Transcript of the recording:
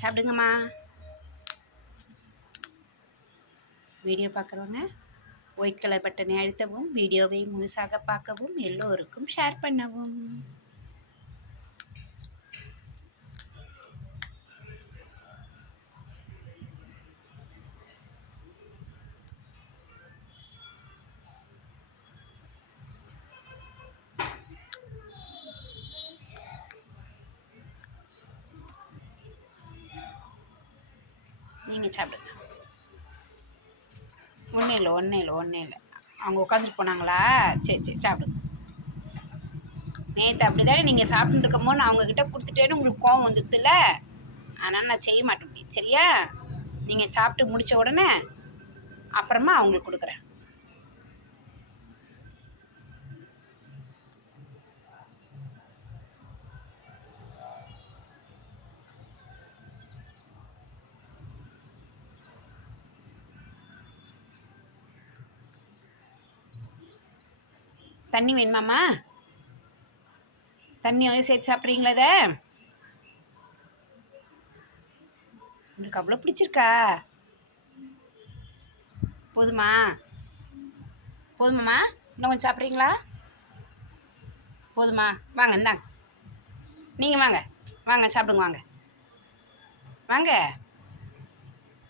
சாப்பிடுங்கம்மா video பார்க்குறவங்க white colour பட்டனை அழுத்தவும் வீடியோவை முழுசாக பார்க்கவும் எல்லோருக்கும் ஷேர் பண்ணவும். நீங்கள் சாப்பிடுங்க ஒன்றும் இல்லை ஒன்றும் இல்லை ஒன்றும் இல்லை. அவங்க உட்காந்துட்டு போனாங்களா? சரி சரி சாப்பிடுங்க நேற்று அப்படி தானே நீங்கள் சாப்பிட்டுட்டு இருக்கும்போது நான் அவங்கக்கிட்ட கொடுத்துட்டேன்னு உங்களுக்கு கோவம் வந்துடுதுல்ல அதனால் நான் செய்ய மாட்டேன். சரியா? நீங்கள் சாப்பிட்டு முடித்த உடனே அப்புறமா அவங்களுக்கு கொடுக்குறேன். தண்ணி வேணுமாம்மா? தண்ணியோட சேர்த்து சாப்பிட்றீங்களா இதை? உங்களுக்கு அவ்வளோ பிடிச்சிருக்கா? போதுமா? போதுமாம்மா? இன்னும் கொஞ்சம் சாப்பிட்றீங்களா? போதுமா? வாங்க இந்தாங்க. நீங்கள் வாங்க. வாங்க சாப்பிடுங்க வாங்க. வாங்க.